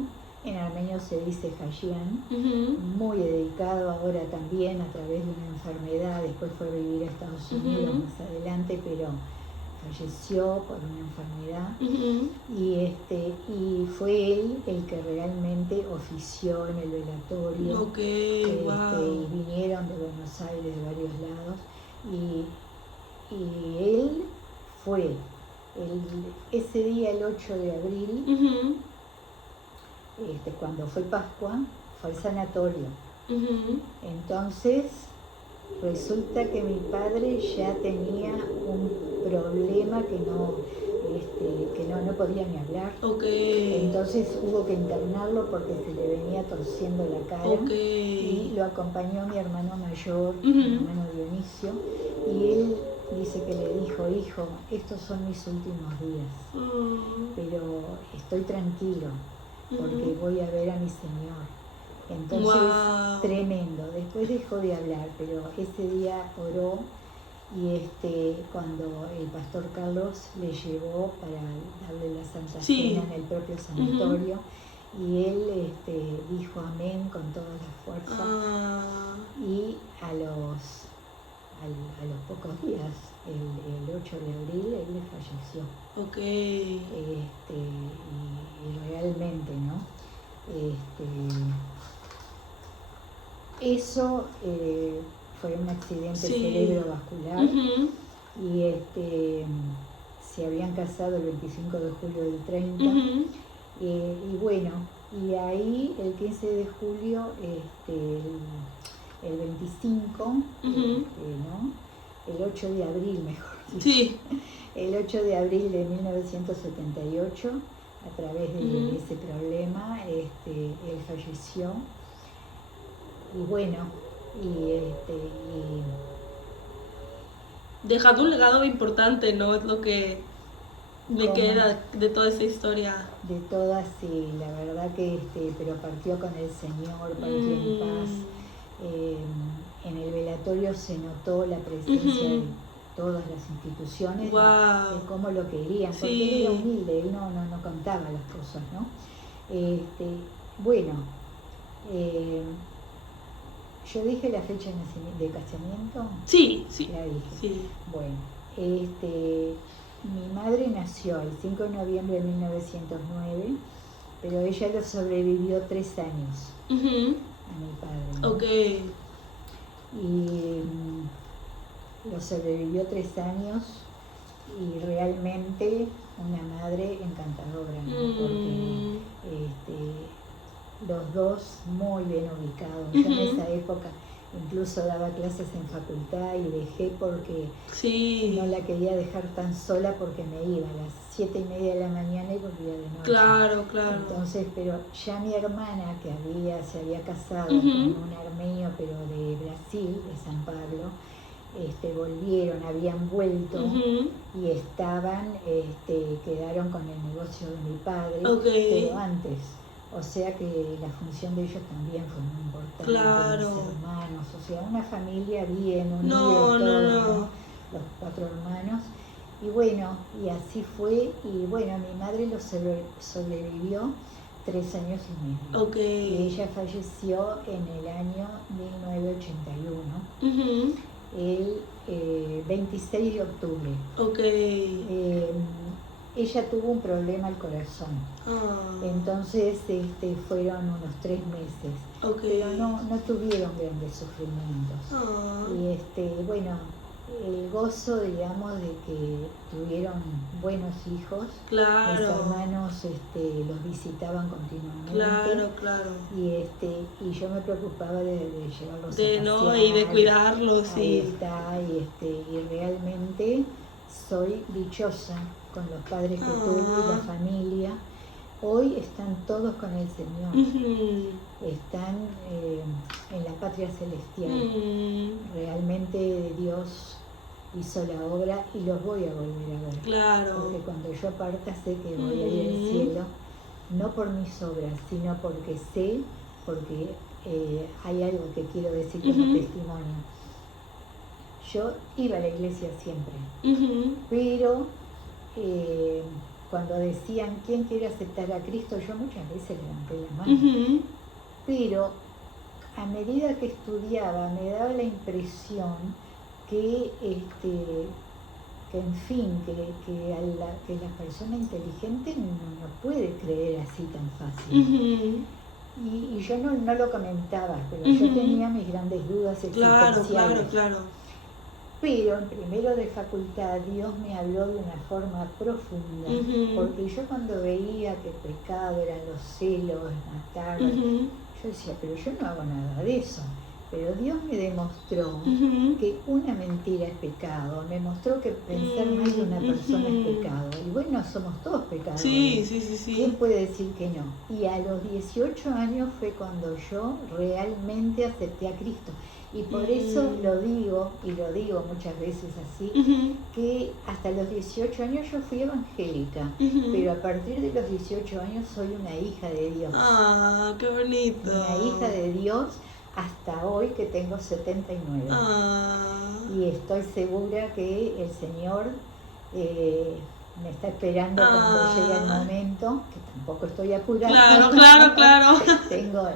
en armenio se dice Hajian, Ujú. muy dedicado ahora también a través de una enfermedad, después fue a vivir a Estados Unidos Ujú. más adelante, pero falleció por una enfermedad. Ujú. Y fue él el que realmente ofició en el velatorio. Ok, Y wow. vinieron de Buenos Aires, de varios lados, y él fue ese día, el 8 de abril, Ujú. cuando fue Pascua, fue al sanatorio. Ujú. Entonces resulta que mi padre ya tenía un problema que no podía ni hablar. Ok. Entonces hubo que internarlo porque se le venía torciendo la cara. Ok. Y lo acompañó mi hermano mayor, Ujú. mi hermano Dionisio, y él dice que le dijo: hijo, estos son mis últimos días, Mm. pero estoy tranquilo porque Ujú. voy a ver a mi Señor. Entonces, Wow. tremendo. Después dejó de hablar, pero ese día oró, y cuando el pastor Carlos le llevó para darle la Santa Sí. Cena en el propio sanatorio, y él dijo amén con toda la fuerza. Ah. Y a los pocos días, el 8 de abril, él falleció. Ok. Y realmente, ¿no? Eso fue un accidente Sí. cerebrovascular. Ujú. Y se habían casado el 25 de julio del 30. Ujú. Y bueno, y ahí el 15 de julio, el 25, Ujú. ¿no? El 8 de abril, mejor dicho. Sí. El 8 de abril de 1978, a través de Ujú. ese problema, él falleció. Y bueno, Dejando un legado importante, ¿no? Es lo que me ¿Cómo? queda de toda esa historia. De todas, sí, la verdad que pero partió con el Señor, partió en paz. En el velatorio se notó la presencia Ujú. de todas las instituciones, de Wow. cómo lo querían, porque él Sí. era humilde, él no contaba las cosas, ¿no? Bueno, yo dije la fecha de casamiento. Sí, sí. La dije. Sí. Bueno, mi madre nació el 5 de noviembre de 1909, pero ella lo sobrevivió 3 años Ujú. a mi padre, ¿no? Ok. Y lo sobrevivió 3 años, y realmente una madre encantadora, ¿no? Porque los dos muy bien ubicados. Yo en esa época incluso daba clases en facultad y dejé porque Sí. no la quería dejar tan sola, porque me iba a las 7:30 de la mañana y volvía de noche. Claro, claro. Entonces, pero ya mi hermana, que se había casado Ujú. con un armenio, pero de Brasil, de San Pablo, volvieron, habían vuelto. Ujú. Y quedaron con el negocio de mi padre, Ok. pero antes. O sea que la función de ellos también fue muy importante. Claro. Mis hermanos, o sea, una familia bien unida, No, todos, no. los 4 hermanos. Y bueno, y así fue. Y bueno, mi madre lo sobrevivió 3 años y medio. Ok. Y ella falleció en el año 1981. Ujú. El 26 de octubre. Ok. Ella tuvo un problema al corazón. Ah. Entonces fueron unos 3 meses. Ok. Pero no tuvieron grandes sufrimientos. Ah. Y bueno, el gozo, digamos, de que tuvieron buenos hijos. Claro. Mis hermanos los visitaban continuamente. Claro. Y yo me preocupaba de llevarlos a pasear. No, y de cuidarlos. Ahí está, y realmente soy dichosa con los padres que tuve y la familia. Hoy están todos con el Señor. Están en la patria celestial. Realmente Dios hizo la obra y los voy a volver a ver. Claro. Porque cuando yo parta sé que voy a ir al cielo, no por mis obras, sino porque sé, porque hay algo que quiero decir como testimonio. Yo iba a la iglesia siempre, pero cuando decían quién quiere aceptar a Cristo, yo muchas veces levanté la mano. Pero a medida que estudiaba me daba la impresión que en fin, que la persona inteligente no puede creer así tan fácil. Y yo no lo comentaba, pero yo tenía mis grandes dudas existenciales. Claro. Pero en primero de facultad Dios me habló de una forma profunda, porque yo cuando veía que el pecado eran los celos, matar, yo decía, pero yo no hago nada de eso. Pero Dios me demostró que una mentira es pecado, me mostró que pensar mal de una persona es pecado. Y bueno, somos todos pecadores. Sí. ¿Quién puede decir que no? Y a los 18 años fue cuando yo realmente acepté a Cristo. Y por eso lo digo, y lo digo muchas veces así, que hasta los 18 años yo fui evangélica, pero a partir de los 18 años soy una hija de Dios. ¡Ah, qué bonito! Una hija de Dios hasta hoy que tengo 79. Y estoy segura que el Señor me está esperando cuando llegue el momento, que tampoco estoy apurada. Claro.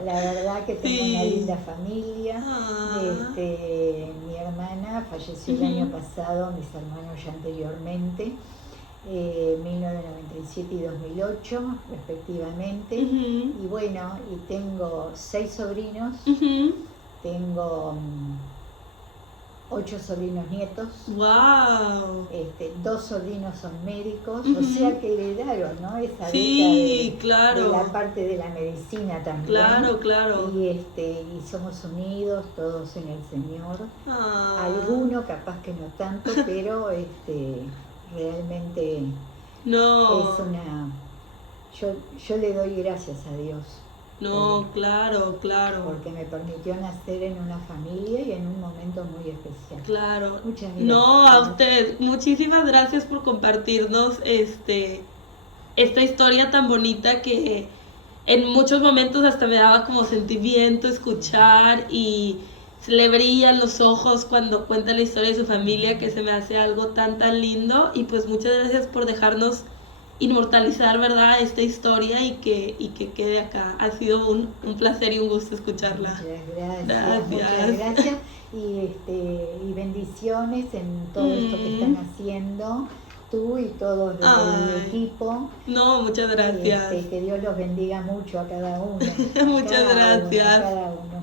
La verdad que tengo una linda familia. Mi hermana falleció el año pasado, mis hermanos ya anteriormente, 1997 y 2008 respectivamente. Y bueno, y tengo 6 sobrinos, tengo 8 sobrinos nietos. ¡Wow! 2 sobrinos son médicos, o sea que heredaron, ¿no? Esa beta de la parte de la medicina también. Claro. Y somos unidos todos en el Señor. Alguno capaz que no tanto, pero realmente es una... Yo le doy gracias a Dios. Claro. Porque me permitió nacer en una familia y en un momento muy especial. Claro. Muchas gracias. A usted. Muchísimas gracias por compartirnos esta historia tan bonita que en muchos momentos hasta me daba como sentimiento escuchar y se le brillan los ojos cuando cuenta la historia de su familia, que se me hace algo tan lindo. Y pues muchas gracias por dejarnos inmortalizar, ¿verdad?, esta historia y que quede acá. Ha sido un placer y un gusto escucharla. Muchas gracias y bendiciones en todo esto que están haciendo tú y todos los del equipo. Muchas gracias. Que Dios los bendiga mucho a cada uno. Muchas gracias. A cada uno.